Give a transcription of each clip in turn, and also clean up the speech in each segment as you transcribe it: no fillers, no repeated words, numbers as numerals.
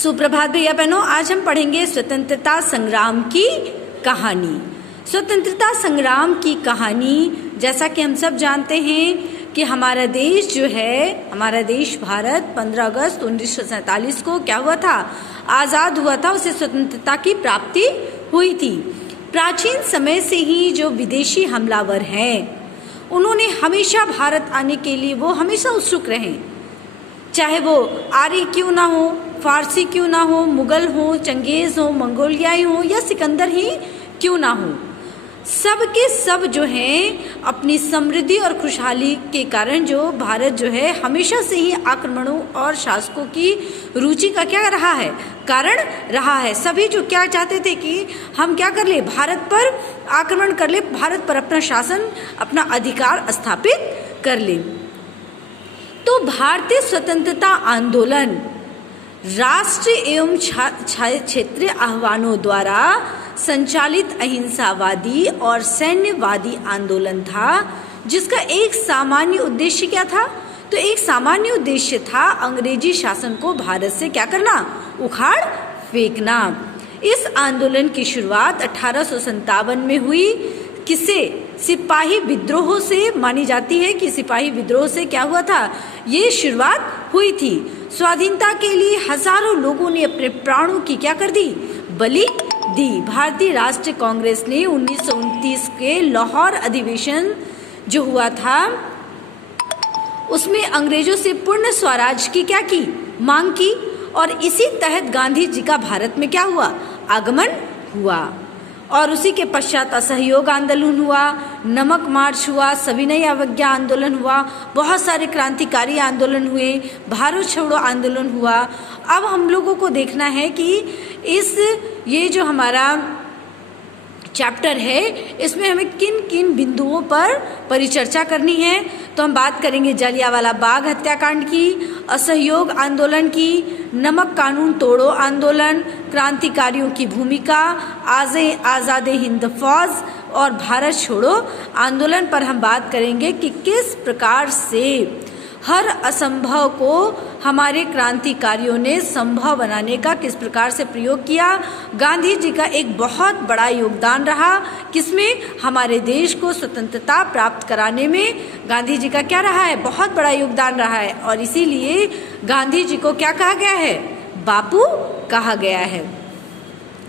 सुप्रभात भैया बहनों, आज हम पढ़ेंगे स्वतंत्रता संग्राम की कहानी। स्वतंत्रता संग्राम की कहानी, जैसा कि हम सब जानते हैं कि हमारा देश जो है, हमारा देश भारत 15 अगस्त 1947 को क्या हुआ था, आज़ाद हुआ था। उसे स्वतंत्रता की प्राप्ति हुई थी। प्राचीन समय से ही जो विदेशी हमलावर हैं, उन्होंने हमेशा भारत आने के लिए वो हमेशा उत्सुक रहे, चाहे वो आर्य क्यों ना हो, फारसी क्यों ना हो, मुगल हो, चंगेज हो, मंगोलियाई हो या सिकंदर ही क्यों ना हो। सब के सब जो हैं अपनी समृद्धि और खुशहाली के कारण जो भारत जो है हमेशा से ही आक्रमणों और शासकों की रुचि का क्या रहा है, कारण रहा है। सभी जो क्या चाहते थे कि हम क्या कर ले, भारत पर आक्रमण कर ले, भारत पर अपना शासन, अपना अधिकार स्थापित कर ले। तो भारतीय स्वतंत्रता आंदोलन राष्ट्रीय एवं क्षेत्रीय आह्वानों द्वारा संचालित अहिंसावादी और सैन्यवादी आंदोलन था, जिसका एक सामान्य उद्देश्य क्या था, तो एक सामान्य उद्देश्य था अंग्रेजी शासन को भारत से क्या करना, उखाड़ फेंकना। इस आंदोलन की शुरुआत 1857 में हुई। किसे, सिपाही विद्रोह से मानी जाती है कि सिपाही विद्रोह से क्या हुआ था, ये शुरुआत हुई थी। स्वाधीनता के लिए हजारों लोगों ने अपने प्राणों की क्या कर दी, बलि दी। भारतीय राष्ट्रीय कांग्रेस ने 1929 के लाहौर अधिवेशन जो हुआ था, उसमें अंग्रेजों से पूर्ण स्वराज की क्या की, मांग की, और इसी तहत गांधी जी का भारत में क्या हुआ, आगमन हुआ। और उसी के पश्चात असहयोग आंदोलन हुआ, नमक मार्च हुआ, सविनय अवज्ञा आंदोलन हुआ, बहुत सारे क्रांतिकारी आंदोलन हुए, भारत छोड़ो आंदोलन हुआ। अब हम लोगों को देखना है कि ये जो हमारा चैप्टर है, इसमें हमें किन किन बिंदुओं पर परिचर्चा करनी है। तो हम बात करेंगे जालियांवाला बाग हत्याकांड की, असहयोग आंदोलन की, नमक कानून तोड़ो आंदोलन, क्रांतिकारियों की भूमिका, आज़ादे हिंद फौज और भारत छोड़ो आंदोलन पर हम बात करेंगे कि किस प्रकार से हर असंभव को हमारे क्रांतिकारियों ने संभव बनाने का किस प्रकार से प्रयोग किया। गांधी जी का एक बहुत बड़ा योगदान रहा, किसमें, हमारे देश को स्वतंत्रता प्राप्त कराने में गांधी जी का क्या रहा है, बहुत बड़ा योगदान रहा है। और इसीलिए गांधी जी को क्या कहा गया है, बापू कहा गया है।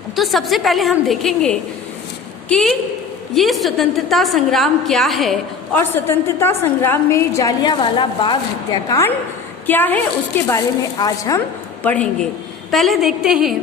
तो सबसे पहले हम देखेंगे कि ये स्वतंत्रता संग्राम क्या है और स्वतंत्रता संग्राम में जालियांवाला बाग हत्याकांड क्या है, उसके बारे में आज हम पढ़ेंगे। पहले देखते हैं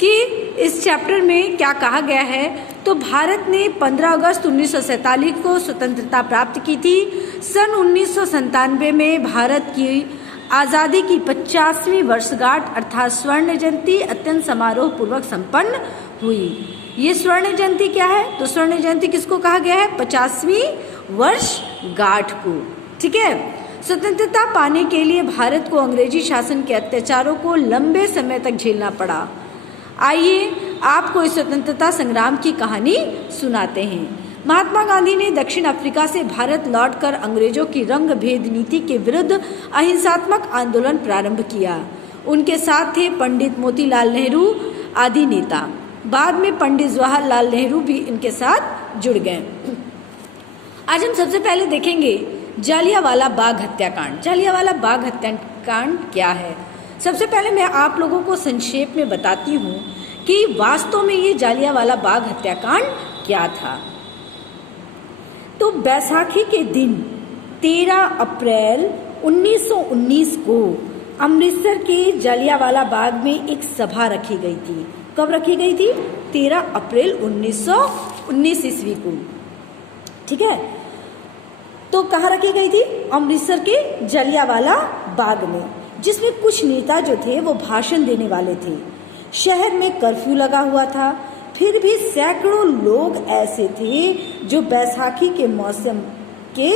कि इस चैप्टर में क्या कहा गया है। तो भारत ने 15 अगस्त 1947 को स्वतंत्रता प्राप्त की थी। सन 1997 में भारत की आज़ादी की 50वीं वर्षगांठ अर्थात स्वर्ण जयंती अत्यंत समारोह पूर्वक संपन्न हुई। ये स्वर्ण जयंती क्या है, तो स्वर्ण जयंती किसको कहा गया है, 50वीं वर्षगांठ को। ठीक है। स्वतंत्रता पाने के लिए भारत को अंग्रेजी शासन के अत्याचारों को लंबे समय तक झेलना पड़ा। आइए आपको इस स्वतंत्रता संग्राम की कहानी सुनाते हैं। महात्मा गांधी ने दक्षिण अफ्रीका से भारत लौटकर अंग्रेजों की रंग भेद नीति के विरुद्ध अहिंसात्मक आंदोलन प्रारंभ किया। उनके साथ थे पंडित मोतीलाल नेहरू आदि नेता। बाद में पंडित जवाहरलाल नेहरू भी इनके साथ जुड़ गए। आज हम सबसे पहले देखेंगे जालियांवाला बाग हत्याकांड। जालियांवाला बाग हत्याकांड क्या है। सबसे पहले मैं आप लोगों को संक्षेप में बताती हूँ कि वास्तव में ये जालियांवाला बाग हत्याकांड क्या था। तो बैसाखी के दिन 13 अप्रैल 1919 को अमृतसर के जालियांवाला बाग में एक सभा रखी गई थी। कब रखी गई थी, 13 अप्रैल 1919 ईस्वी को। ठीक है। तो कहाँ रखी गई थी, अमृतसर के जालियांवाला बाग में, जिसमें कुछ नेता जो थे वो भाषण देने वाले थे। शहर में कर्फ्यू लगा हुआ था, फिर भी सैकड़ों लोग ऐसे थे जो बैसाखी के मौसम के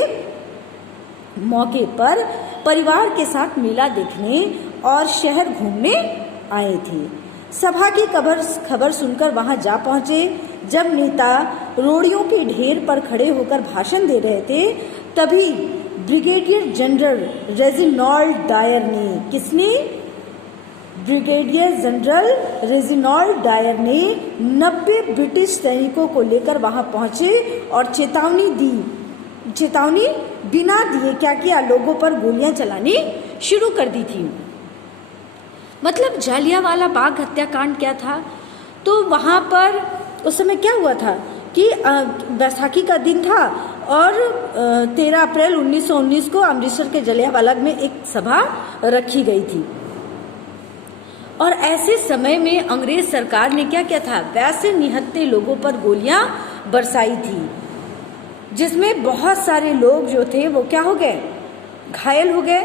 मौके पर परिवार के साथ मेला देखने और शहर घूमने आए थे। सभा की खबर सुनकर वहां जा पहुंचे। जब नेता रोड़ियों के ढेर पर खड़े होकर भाषण दे रहे थे, तभी ब्रिगेडियर जनरल रेजिनाल्ड डायर ने, किसने, ब्रिगेडियर जनरल रेजिनॉल्ड डायर ने 90 ब्रिटिश सैनिकों को लेकर वहां पहुंचे और चेतावनी बिना दिए क्या किया, लोगों पर गोलियां चलानी शुरू कर दी थी। मतलब जालियांवाला बाग हत्याकांड क्या था, तो वहां पर उस समय क्या हुआ था कि बैसाखी का दिन था और 13 अप्रैल 1919 को अमृतसर के जलियांवाला में एक सभा रखी गई थी। और ऐसे समय में अंग्रेज सरकार ने क्या किया था, वैसे निहत्थे लोगों पर गोलियां बरसाई थी, जिसमें बहुत सारे लोग जो थे वो क्या हो गए, घायल हो गए।